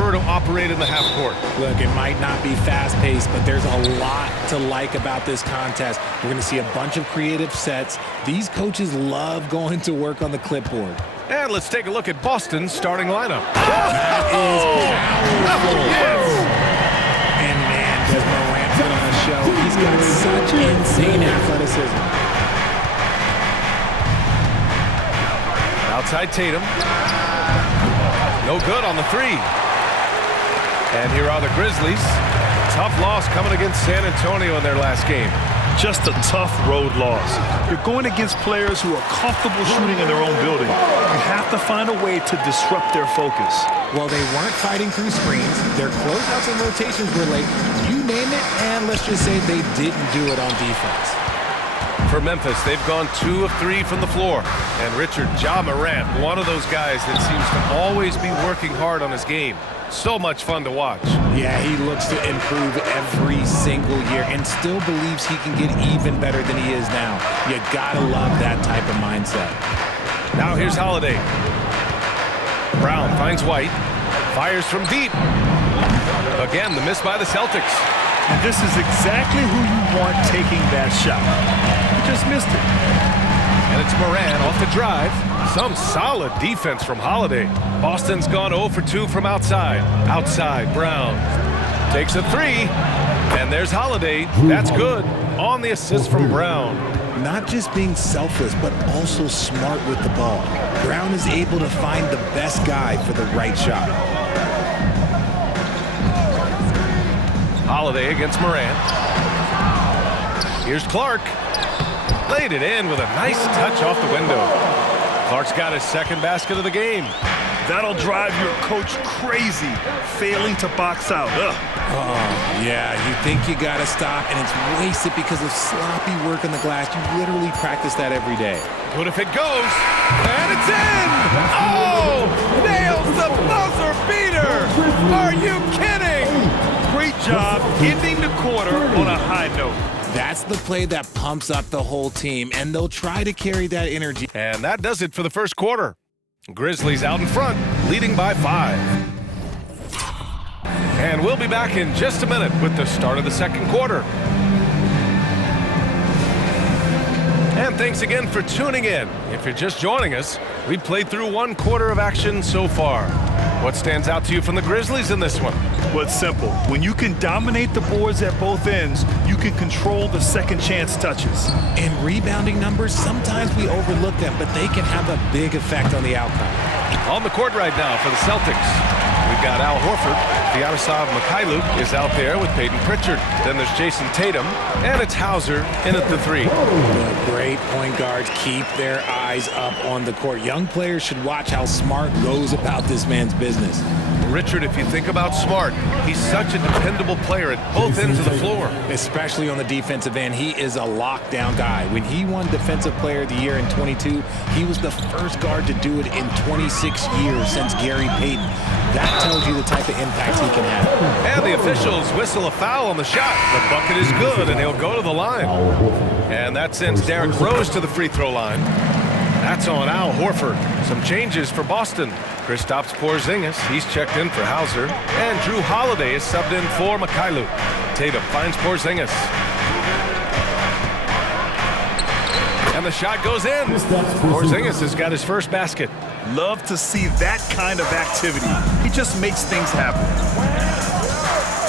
prefer to operate in the half court? Look, it might not be fast-paced, but there's a lot to like about this contest. We're going to see a bunch of creative sets. These coaches love going to work on the clipboard. And let's take a look at Boston's starting lineup. That is powerful. Yes. And man, does Morant put on a show. He's got such insane athleticism. Outside Tatum. No good on the three. And here are the Grizzlies. Tough loss coming against San Antonio in their last game. Just a tough road loss. You're going against players who are comfortable shooting in their own building. You have to find a way to disrupt their focus. Well, they weren't fighting through screens. Their closeouts and rotations were late. You name it, and let's just say they didn't do it on defense. For Memphis, they've gone 2 of 3 from the floor. And Richard Ja Morant, one of those guys that seems to always be working hard on his game. So much fun to watch. Yeah, he looks to improve every single year and still believes he can get even better than he is now. You gotta love that type of mindset. Now here's Holiday. Brown finds White. Fires from deep. Again, the miss by the Celtics. And this is exactly who you want taking that shot. He just missed it. And it's Morant off the drive. Some solid defense from Holiday. Boston's gone 0 for 2 from outside. Outside, Brown takes a 3. And there's Holiday. That's good. On the assist from Brown. Not just being selfless, but also smart with the ball. Brown is able to find the best guy for the right shot. Holiday against Morant. Here's Clark. Laid it in with a nice touch off the window. Clark's got his second basket of the game. That'll drive your coach crazy, failing to box out. Yeah, you think you gotta stop, and it's wasted because of sloppy work on the glass. You literally practice that every day. What if it goes? And it's in! Oh! Nails the buzzer beater! Are you kidding? Great job ending the quarter on a high note. That's the play that pumps up the whole team, and they'll try to carry that energy. And that does it for the first quarter. Grizzlies out in front, leading by 5. And we'll be back in just a minute with the start of the second quarter. And thanks again for tuning in. If you're just joining us, we've played through 1 quarter of action so far. What stands out to you from the Grizzlies in this one? Well, it's simple. When you can dominate the boards at both ends, you can control the second chance touches. And rebounding numbers, sometimes we overlook them, but they can have a big effect on the outcome. On the court right now for the Celtics, we've got Al Horford. Vyacheslav Mikhailuk is out there with Peyton Pritchard. Then there's Jason Tatum, and it's Hauser in at the 3. The great point guards keep their eyes up on the court. Young players should watch how Smart goes about this man's business. Richard, if you think about Smart, he's such a dependable player at both ends of the floor. Especially on the defensive end, he is a lockdown guy. When he won Defensive Player of the Year in 22, he was the first guard to do it in 26 years since Gary Payton. That tells you the type of impact he can have. And the officials whistle a foul on the shot. The bucket is good, and he'll go to the line. And that sends Derrick Rose to the free throw line. That's on Al Horford. Some changes for Boston. Kristaps Porzingis, he's checked in for Hauser. And Drew Holiday is subbed in for Mikhailuk. Tatum finds Porzingis. And the shot goes in. Porzingis has got his first basket. Love to see that kind of activity. He just makes things happen.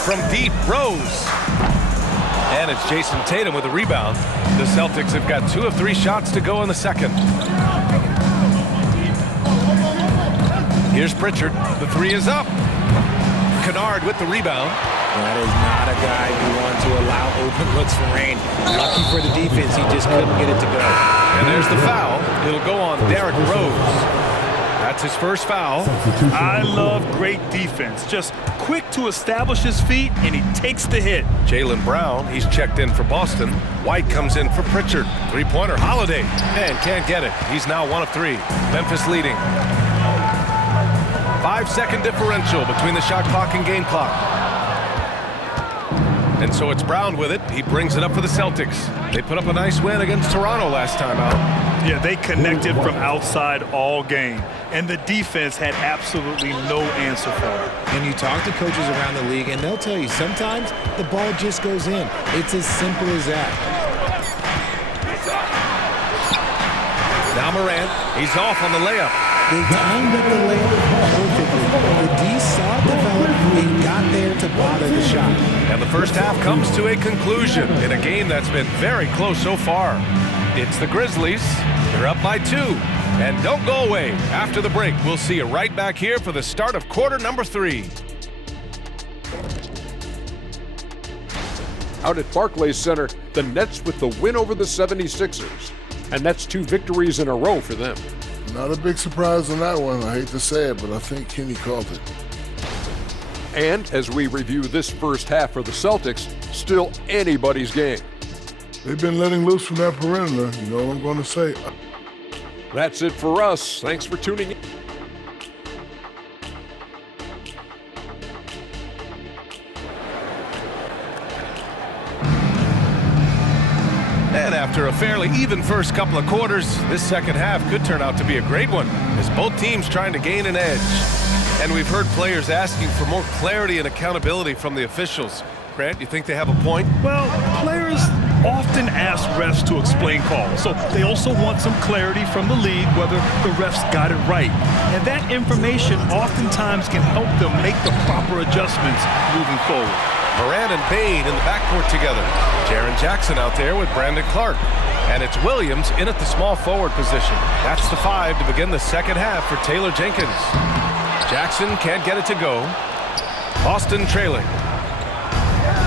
From deep, Rose. And it's Jason Tatum with a rebound. The Celtics have got 2 of 3 shots to go in the second. Here's Pritchard. The 3 is up. Kennard with the rebound. That is not a guy you want to allow open looks for rain. Lucky for the defense, he just couldn't get it to go. And there's the foul. It'll go on Derrick Rose. That's his first foul. I love great defense. Just quick to establish his feet, and he takes the hit. Jaylen Brown, he's checked in for Boston. White comes in for Pritchard. 3-pointer, Holiday. And can't get it. He's now 1 of 3. Memphis leading. 5-second differential between the shot clock and game clock. And so it's Brown with it. He brings it up for the Celtics. They put up a nice win against Toronto last time out. Yeah, they connected from outside all game. And the defense had absolutely no answer for it. And you talk to coaches around the league, and they'll tell you sometimes the ball just goes in. It's as simple as that. Now Morant, he's off on the layup. They timed up the layup perfectly. The D saw it develop and got there to bother the shot. And the first half comes to a conclusion in a game that's been very close so far. It's the Grizzlies. They're up by 2. And don't go away. After the break, we'll see you right back here for the start of quarter number 3. Out at Barclays Center, the Nets with the win over the 76ers. And that's 2 victories in a row for them. Not a big surprise on that one. I hate to say it, but I think Kenny called it. And as we review this first half for the Celtics, still anybody's game. They've been letting loose from that perimeter. You know what I'm going to say. That's it for us. Thanks for tuning in. And after a fairly even first couple of quarters, this second half could turn out to be a great one, as both teams trying to gain an edge. And we've heard players asking for more clarity and accountability from the officials. Grant, you think they have a point? Well, players often ask refs to explain calls, so they also want some clarity from the league whether the refs got it right. And that information oftentimes can help them make the proper adjustments moving forward. Morant and Bane in the backcourt together. Jaren Jackson out there with Brandon Clark. And it's Williams in at the small forward position. That's the 5 to begin the second half for Taylor Jenkins. Jackson can't get it to go. Boston trailing.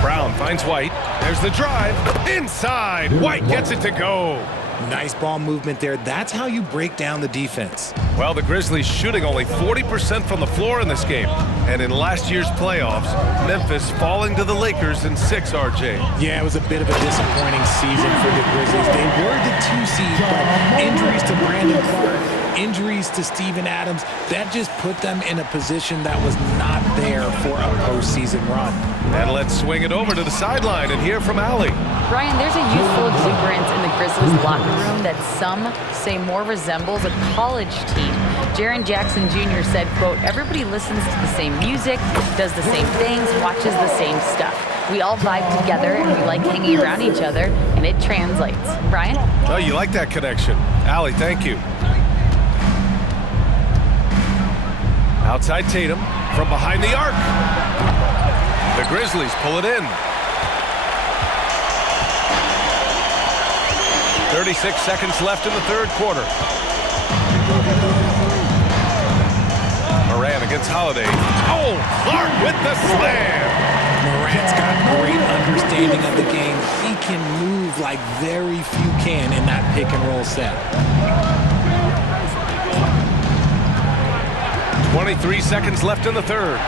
Brown finds White. There's the drive. Inside. White gets it to go. Nice ball movement there. That's how you break down the defense. Well, the Grizzlies shooting only 40% from the floor in this game. And in last year's playoffs, Memphis falling to the Lakers in 6, RJ. Yeah, it was a bit of a disappointing season for the Grizzlies. They were the 2 seed, but injuries to Brandon Clark, injuries to Steven Adams, that just put them in a position that was not there for a postseason run. And let's swing it over to the sideline and hear from Allie. Brian, there's a youthful exuberance in the Grizzlies locker room that some say more resembles a college team. Jaren Jackson Jr. said, quote, "Everybody listens to the same music, does the same things, watches the same stuff. We all vibe together and we like hanging around each other, and it translates." Brian? Oh, you like that connection. Allie, thank you. Outside Tatum from behind the arc. The Grizzlies pull it in. 36 seconds left in the third quarter. Morant against Holiday. Oh, Clark with the slam. Morant's got great understanding of the game. He can move like very few can in that pick and roll set. 23 seconds left in the third.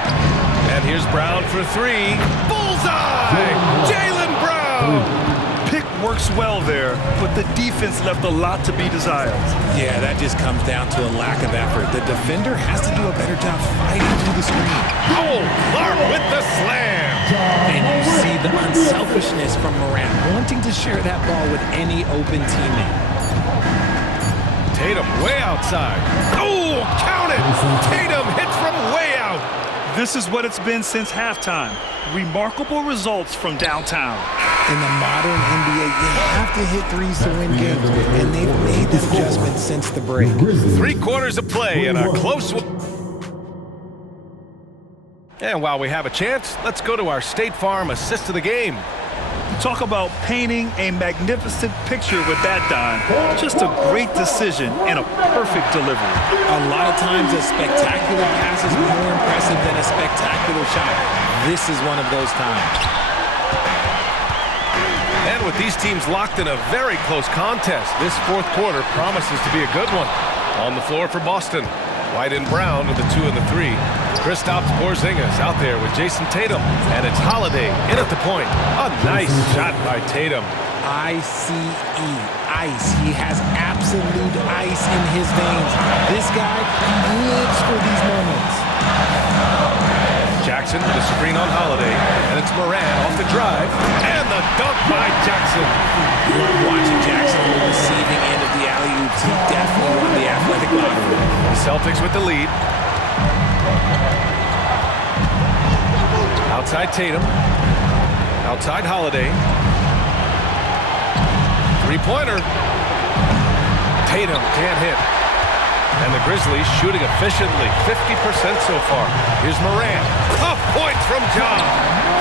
And here's Brown for 3. Bullseye! Jaylen Brown! Pick works well there, but the defense left a lot to be desired. Yeah, that just comes down to a lack of effort. The defender has to do a better job fighting through the screen. Oh, Clark with the slam! And you see the unselfishness from Morant, wanting to share that ball with any open teammate. Tatum way outside. Oh, count it! Tatum hits from way out. This is what it's been since halftime. Remarkable results from downtown. In the modern NBA, you have to hit threes to win games, and they've made that adjustment since the break. 3 quarters of play and a close one. And while we have a chance, let's go to our State Farm assist of the game. Talk about painting a magnificent picture with that dime. Just a great decision and a perfect delivery. A lot of times a spectacular pass is more impressive than a spectacular shot. This is one of those times. And with these teams locked in a very close contest, this fourth quarter promises to be a good one. On the floor for Boston, White and Brown with the 2 and the 3. Kristaps Porzingis out there with Jason Tatum, and it's Holiday in at the point. A nice shot by Tatum. ICE, ice. He has absolute ice in his veins. This guy lives for these moments. Jackson with a screen on Holiday, and it's Moran off the drive, and the dunk by Jackson. Love watching Jackson on the receiving end of the alley-oops. He definitely won the athletic lottery. The Celtics with the lead. Outside Tatum. Outside Holiday. Three-pointer. Tatum can't hit. And the Grizzlies shooting efficiently, 50% so far. Here's Moran. Tough points from John.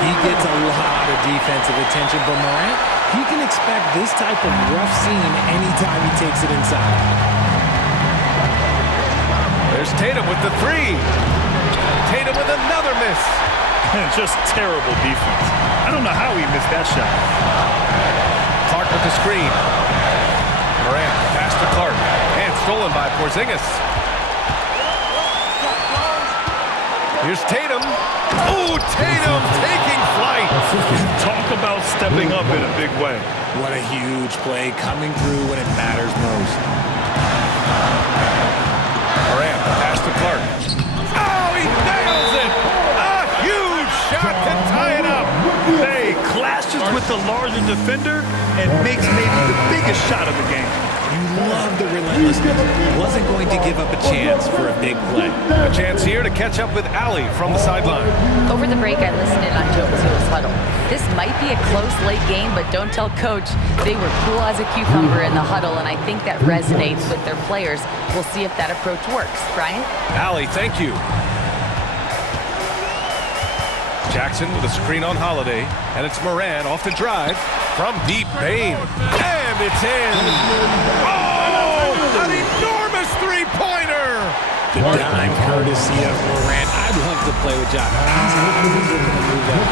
He gets a lot of defensive attention, but Morant, he can expect this type of rough scene anytime he takes it inside. There's Tatum with the three. Tatum with another miss. Just terrible defense. I don't know how he missed that shot. Clark with the screen. Morant pass to Clark. And stolen by Porzingis. Here's Tatum. Oh, Tatum taking flight. Talk about stepping up in a big way. What a huge play, coming through when it matters most. Morant pass to Clark. Oh, he nails it. A huge shot to tie it up. Hey, clashes with the larger defender and makes maybe the biggest shot of the game. You love the relentlessness. Wasn't going to give up a chance for a big play. A chance here to catch up with Allie from the sideline. Over the break, I listened in on Joe Mazzulla's huddle. This might be a close late game, but don't tell Coach. They were cool as a cucumber in the huddle, and I think that resonates with their players. We'll see if that approach works. Brian? Allie, thank you. Jackson with a screen on Holiday, and it's Moran off the drive from deep Bane. And it's in. Oh, an enormous three-pointer. The dime courtesy of Morant. I'd love to play with John. He's always looking to move that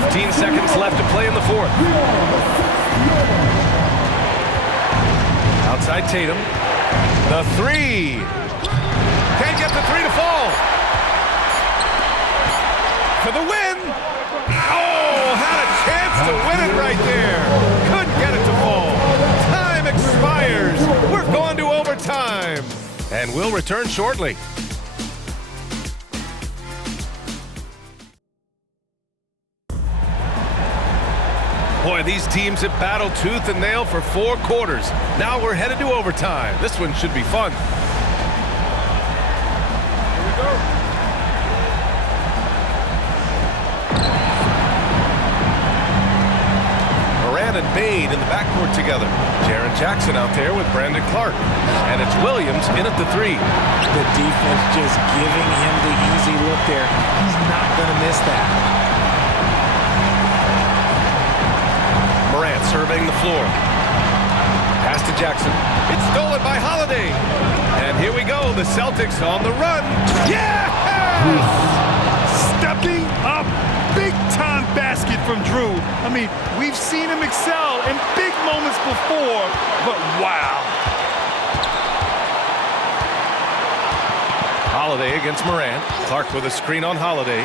ball. 15 seconds left to play in the fourth. Outside Tatum. The three. Can't get the three to fall. For the win. Oh, had a chance to win it right there. Couldn't get it to fall. Time expires. We're going to overtime. And we'll return shortly. Boy, these teams have battled tooth and nail for 4 quarters. Now we're headed to overtime. This one should be fun. Here we go. Moran and Bane in the backcourt together. Jaren Jackson out there with Brandon Clark. And it's Williams in at the three. The defense just giving him the easy look there. He's not going to miss that. Morant surveying the floor. Pass to Jackson. It's stolen by Holiday. And here we go. The Celtics on the run. Yes! Stepping up. Big-time basket from Drew. I mean, we've seen him excel in big moments before, but wow. Holiday against Morant. Clark with a screen on Holiday.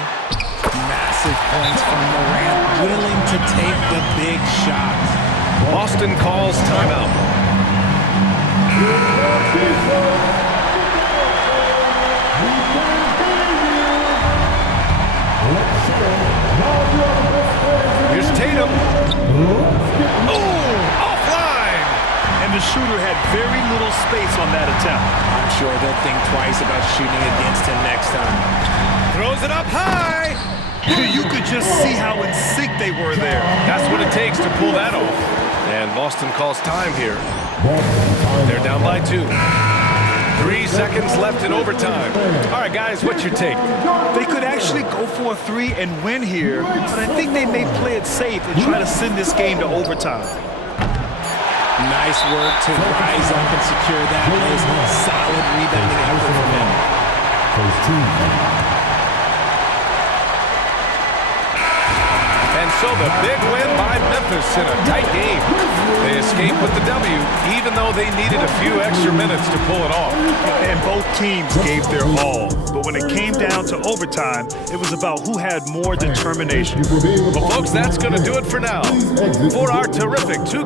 Massive points from Morant, willing to take the big shots. Boston calls timeout. Here's Tatum. Oh, offline. And the shooter had very little space on that attempt. I'm sure they'll think twice about shooting against him next time. Throws it up high. You could just see how in sync they were there. That's what it takes to pull that off. And Boston calls time here. They're down by 2. 3 seconds left in overtime. All right, guys, what's your take? They could actually go for a 3 and win here, but I think they may play it safe and try to send this game to overtime. Nice work to rise up and secure that. Solid rebounding effort from him. And so the big win by Memphis in a tight game. They escaped with the W, even though they needed a few extra minutes to pull it off. And both teams gave their all. But when it came down to overtime, it was about who had more determination. Well, folks, that's going to do it for now. For our terrific 2.